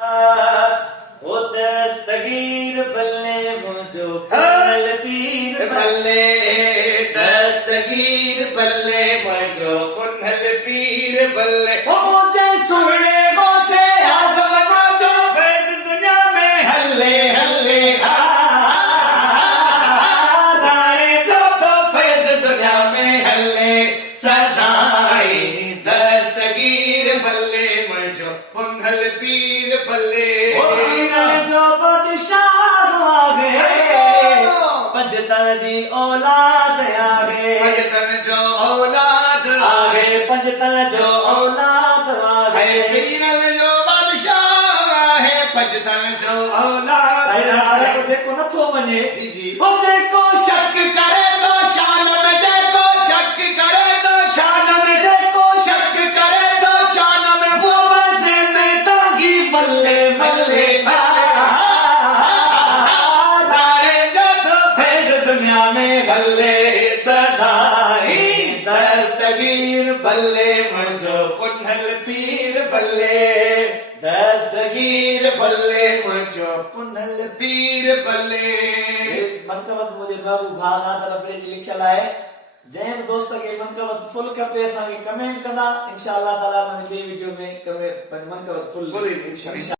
ओ दस्तगीर बल्ले मुझो कमल पीर बल्ले दस्तगीर बल्ले मुझो कुन्हल पीर बल्ले ओ मुझे सुनने को से आजम मुझो फैज दुनिया में हल्ले हल्ले राय जो तो फैज दुनिया में हल्ले सदाई दस्तगीर बल्ले मुझो कुन्हल पीर बल्ले ओ पीर जो बादशाह आ गए पंजतन जी औलाद आ गए पंजतन जो औलाद आ गए पंजतन जो औलाद आ है गए पीरन जो बादशाह है पंजतन जो औलाद साईं जेको नथो वञे जी जी ओ जेको शक करे तो शान में जेको शक करे तो शान में जेको शक करे तो शान में वो मजे में तागी बल्ले बल्ले तारे जो तो फैज दुनिया में बल्ले सदाई दस्तगीर बल्ले मुझो कुन्हल पीर बल्ले दस्तगीर बल्ले मुझो कुन्हल पीर बल्ले मनकबत मुझे बाबू भागा तरफ लिखियल आहे जंहिं बि दोस्त खे मनकबत फुल खपे असांखे कमेंट कंदा इंशाअल्लाह ताला ॿिए वीडियो में मनकबत फुल बोलिए इंशाअल्लाह।